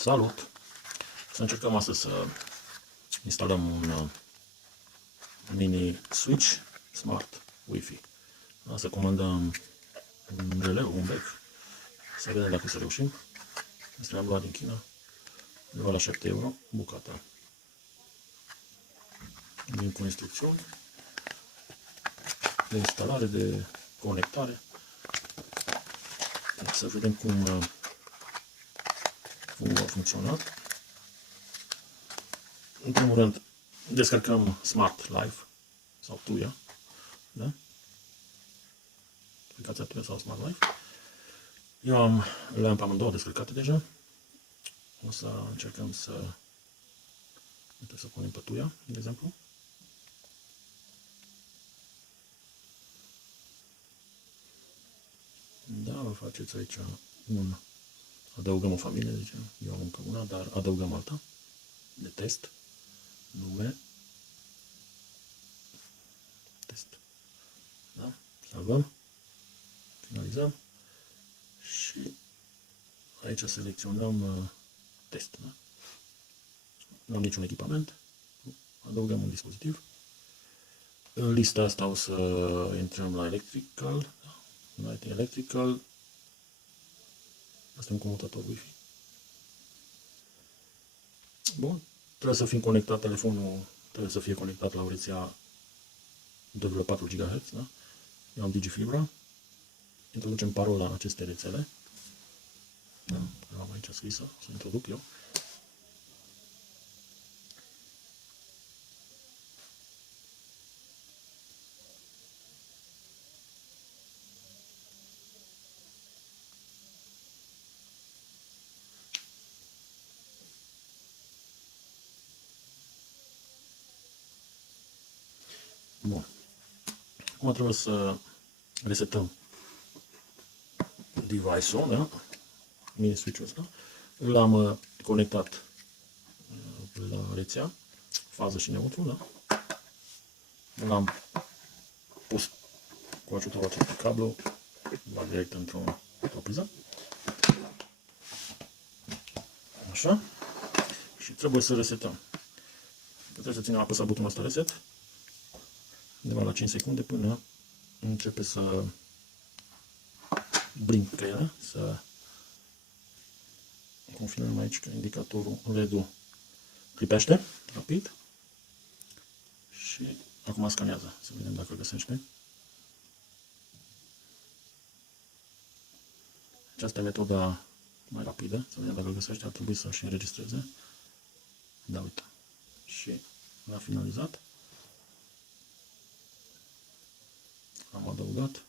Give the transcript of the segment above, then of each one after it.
Salut! Să încercăm astăzi să instalăm un mini switch smart Wi-Fi. Să comandăm un releu, un bec, să vedem dacă să reușim. Asta l-am luat din China, undeva la 7 euro, bucata. Vin cu instrucțiuni de instalare, de conectare. Să vedem cum va funcționa. În primul rând, descărcăm Smart Life sau Tuya, da? Aplicația Tuya sau Smart Life. Eu le-am pe amândouă descărcate deja. O să încercăm să punem pe Tuya, de exemplu. Da, vă faceți aici adăugăm o familie, zicem. Eu am încă una, dar adăugăm alta de test. Nume. Test. Da? Salvăm. Finalizăm. Și aici selecționăm test. Da? Nu am niciun echipament. Adăugăm un dispozitiv. În lista asta o să intrăm la electrical. Da? Electrical. Asta e un comutator Wi-Fi. Bun. Trebuie să fim conectat, telefonul trebuie să fie conectat la o rețea de vreo 4 GHz. Da? Eu am DigiFibra. Introducem parola în aceste rețele. Da? Am aici scrisă, să introduc eu. Bun. Acum trebuie să resetăm device-ul, da? Mini switch-ul ăsta. L-am conectat la rețea, fază și neutru, da? L-am pus cu ajutorul acestui cablu la direct într-o priză. Așa. Și trebuie să resetăm. Trebuie să ținem apăsat butonul ăsta reset undeva la 5 secunde până începe să blincă ele, să confirmăm aici că indicatorul LED-ul clipește rapid și acum scanează, să vedem dacă găsește. Aceasta e metoda mai rapidă, să vedem dacă găsește, ar trebui să-și înregistreze. Da, uite. Și l-a finalizat. Am adăugat.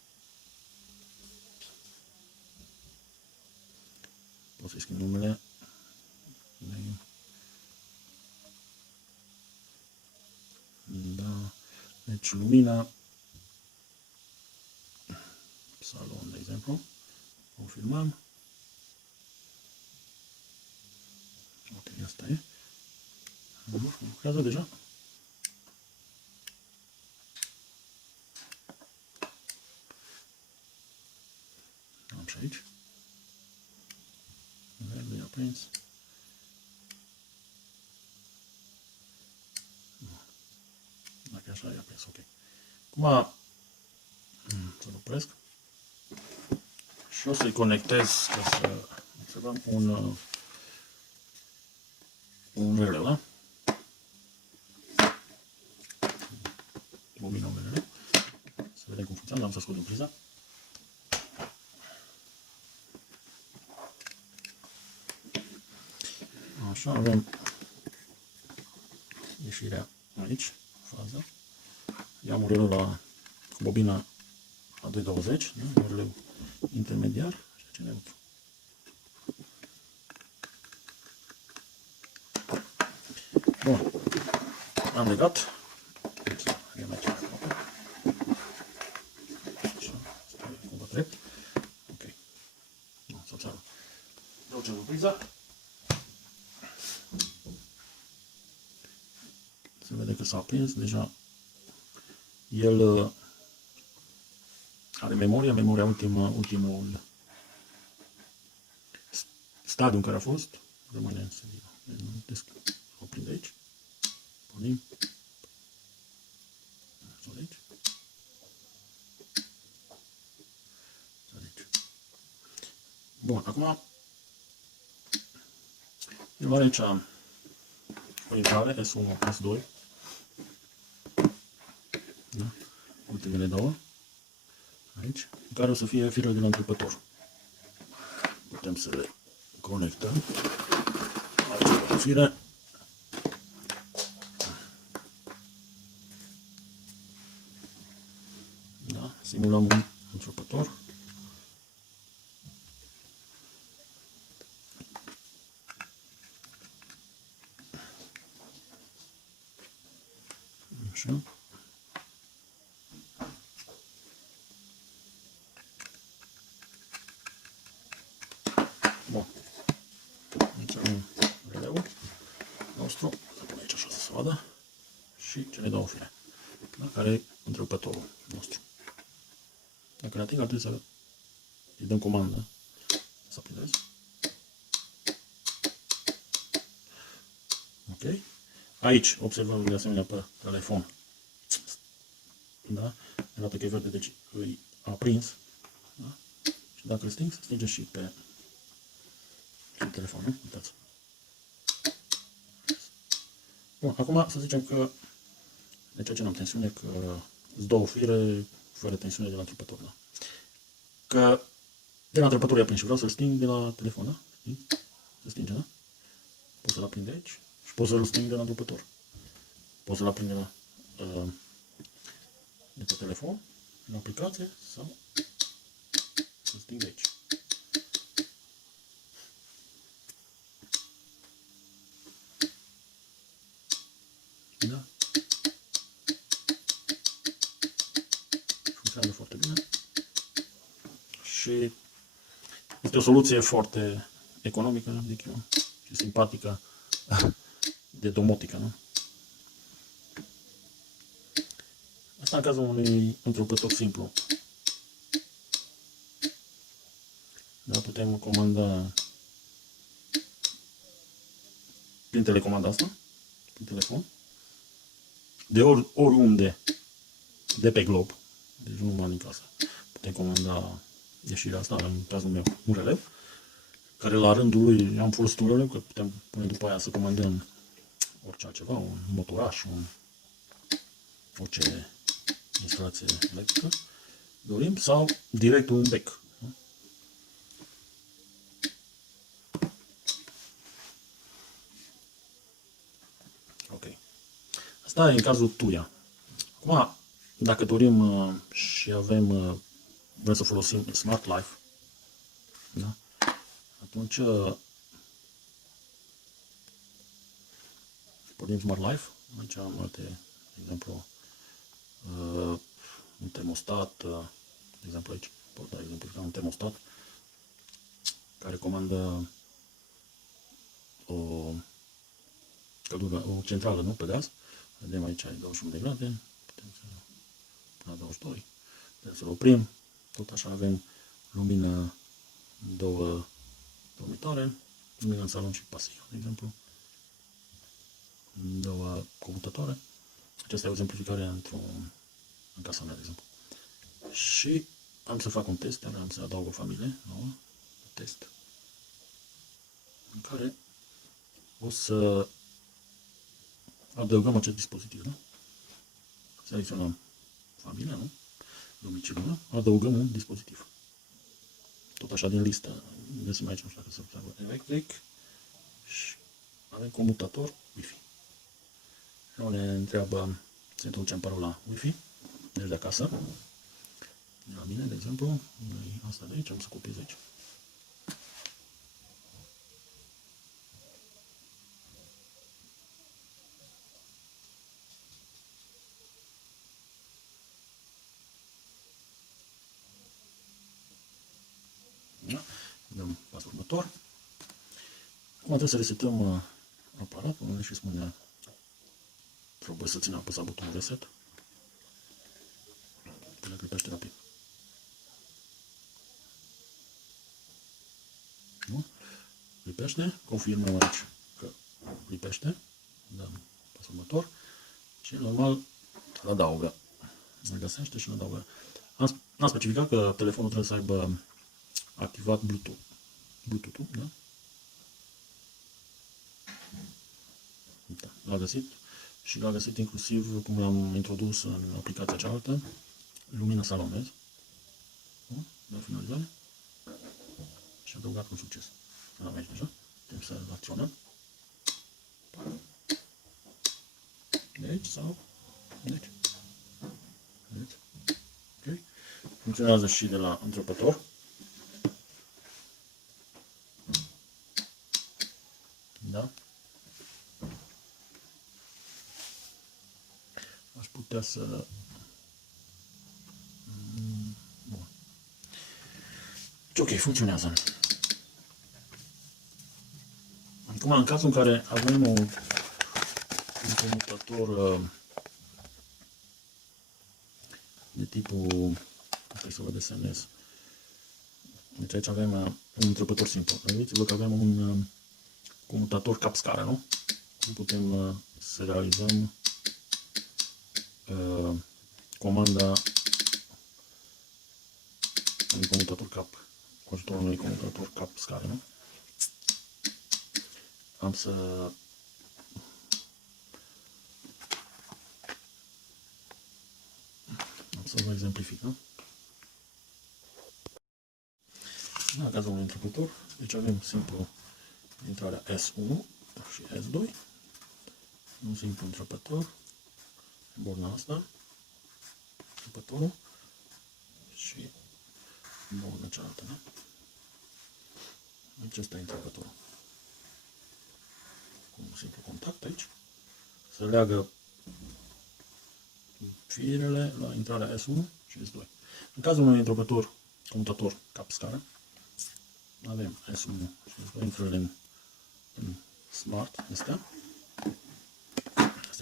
Pot să-i schimb numele. Da. Deci lumina. Salon, de exemplu. Confirmăm. Ok, asta e. Lucrează deja. Am și aici. Verde e aprins. Dacă așa e aprins, ok. Acum să-l opresc. Și o să-i conectez ca să observăm un releu, da? Bobina un releu. Să vedem cum funcționează. Am să scot din priza. Așa, avem ieșirea aici, fază. Iau un releu cu bobina la 220, da? Un releu intermediar, ceea ce neutru. Bun, am legat. Ia-mi aici aproape. Așa, stai cumva drept. Ok. Bun, să observăm. Ducem în priza. Se vede că s-a aprins, deja el are memoria ultimul stadiu în care a fost, rămâne în serie. O prind aici. Pornim. Aici. Aici. Bun, acum el are aici o intrare S1, S2. Da? Ultimele două. Aici. În care o să fie firele de la întrebător. Putem să le conectăm. Aici o fire. Da? Simulăm un întrebător. Așa. Bun. Înțelegem releul nostru. Să pun aici așa să se vadă. Și cele două fire. Da? Care e întrebătorul nostru. Dacă le ating, ar trebui să îi dăm comandă să aprindezi. Ok? Aici observăm de asemenea pe telefon. Da? Arată că e verde, deci îi aprins. Da? Și dacă îl sting, se stinge și pe telefon. Uitați. Bun, acum să zicem că de ceea ce n-am tensiune, că sunt două fire fără tensiune de la întrebător. Da? Că de la întrebător e aprins și vreau să-l sting de la telefon. Da? Se stinge, da? Pot să-l aprind de aici și pot să-l sting de la întrebător. Pot să-l aprind de la de pe telefon, în aplicație, sau să sting de aici. Da? Funcționează foarte bine. Și este o soluție foarte economică, zic eu, și simpatică de domotică, nu? Asta în cazul unui întrebător simplu. Da, putem comanda prin telecomanda asta, prin telefon, de oriunde de pe glob, deci nu numai din casă. Putem comanda ieșirea asta, în cazul meu, un relev, care la rândul lui am folosit un relev, că putem pune după aia să comandăm orice altceva, un motoraș, orice instalație electrică dorim, sau direct un bec. Ok. Asta e în cazul tuia. Acum, dacă dorim și vrem să folosim Smart Life, da? Atunci pornim Smart Life. Aici am alte, de exemplu, un termostat, de exemplu aici, pot da exemplu, un termostat care comandă o căldură, o centrală, nu, pe gaz. Vedem aici 21 de grade, putem să până la 22, putem să-l oprim. Tot așa avem lumină, două dormitoare, lumină în salon și pasillo, de exemplu, două comutatoare. Aceasta e o exemplificare în casa mea, de exemplu. Și am să fac un test, am să adaug o familie nouă, test, în care o să adăugăm acest dispozitiv, da? Selecționăm familia, nu? Domiciliul, da? Adăugăm un dispozitiv. Tot așa din listă, găsim aici, nu știu dacă se observă, electric și avem comutator Wi-Fi. Nu ne întreabă să introducem parola Wi-Fi, deci de acasă. De la mine, de exemplu, asta de aici, am să copiez aici. Da? Dăm pasul următor. Acum trebuie să resetăm aparatul, unde și spune trebuie să ținem apăsat butonul reset. Le clipește rapid. lipește, confirmăm aici că lipește, dăm pasul următor și normal îl adaugă. Îl găsește și îl adaugă. Am specificat că telefonul trebuie să aibă activat Bluetooth-ul, da? Da, l-a găsit și l-a găsit inclusiv cum l-am introdus în aplicația cealaltă, lumina salon, vezi? La finalizare și adăugat cu succes. L-am aici deja, trebuie să acționăm. De aici sau de aici. Vedeți? Ok. Funcționează și de la întrebător. Da? Aș putea să... Bun. Ok, funcționează. Acum, în cazul în care avem un comutator de tipul, trebuie să vă desenez. Deci aici avem un întrebător simplu. Vedeți-vă că avem un comutator cap-scară, nu? Cum putem să realizăm comanda unui comutator cap, cu ajutorul unui comutator cap-scară, nu? Am să vă exemplific, nu? În cazul unui întrebător, deci avem simplu intrarea S1 și S2, un simplu întrebător, borna asta, întrebătorul și borna cealaltă, da? Deci ăsta e întrebătorul. Cu un simplu contact aici, se leagă firele la intrarea S1 și S2. În cazul unui întrebător comutator cap-scară, avem S1 și S2, intrările în smart, astea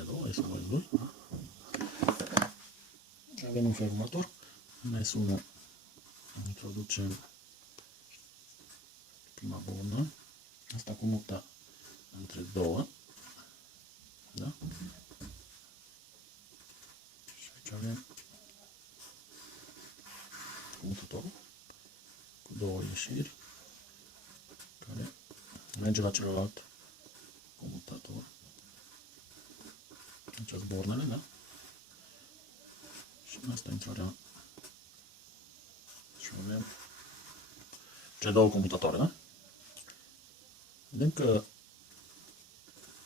două, S1, S2, da? Avem un fel următor, în S1 introducem prima bornă, asta comută între două, da? Și aici avem comutatorul cu două ieșiri care merge la celălalt comutator. Aici sunt bornele, da? Și asta e intrarea. Și avem cele două comutatoare, da? Vedem că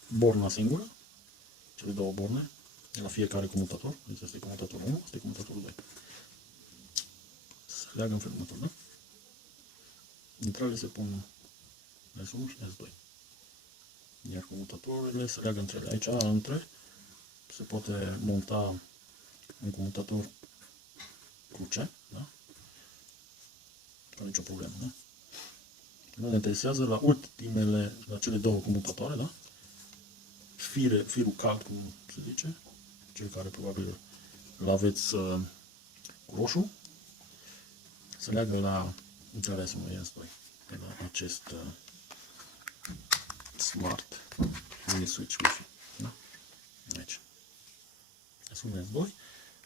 borna singură, cele două borne, de la fiecare comutator, deci este comutatorul 1, este comutatorul 2. Se leagă în felul următor, da? Intrările se pun S1 și S2. Iar comutatorile se leagă între ele. Aici, între, se poate monta un comutator cruce, da? Fără nicio problemă, da? Noi ne interesează la cele două comutatoare, da? Firul cald, cum se zice, cel care probabil îl aveți cu roșu, se leagă la intrarea S1 S2, de la acest smart mini switch Wi-Fi, da? Aici. S1 S2,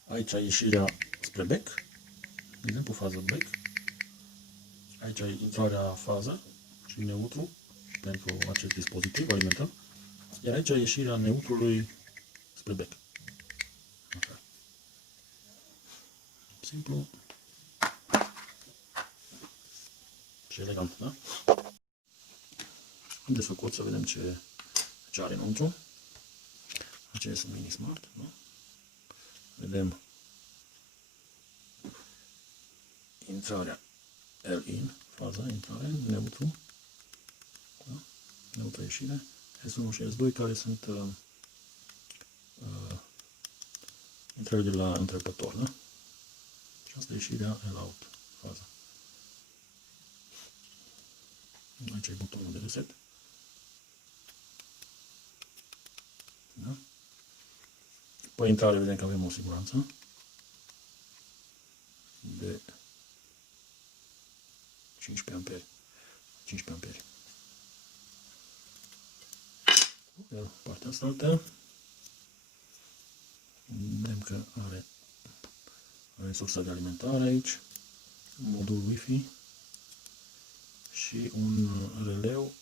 aici ieșirea spre back, de exemplu fază back, aici e intrarea fază și neutru pentru acest dispozitiv alimentar, iar aici ieșirea neutrului spre back. Așa. Simplu și elegant, da? Am desfăcut să vedem ce are înăuntru. Aici este un mini smart, da? Vedem intrarea L-in, faza, intrare, neutru, da? Neutru ieșire, S1 și S2 care sunt intrările de la întrebător, da? Și asta e ieșirea L-out, faza. Aici e butonul de reset. Da? Pe intrare vedem că avem o siguranță de 15 amperi. 15 amperi. Iar partea asta altă, vedem că are sursa de alimentare aici, modul Wi-Fi și un releu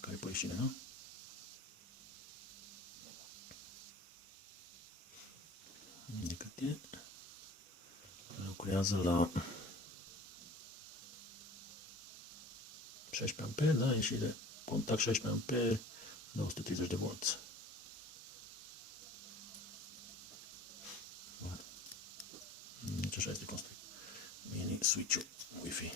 care pe ieșire, da? De cât e? Lucrează la 16 ampere, da? Ieșire, contact 16 ampere, 230 de volți. Deci așa este construit mini switch-ul Wi-Fi.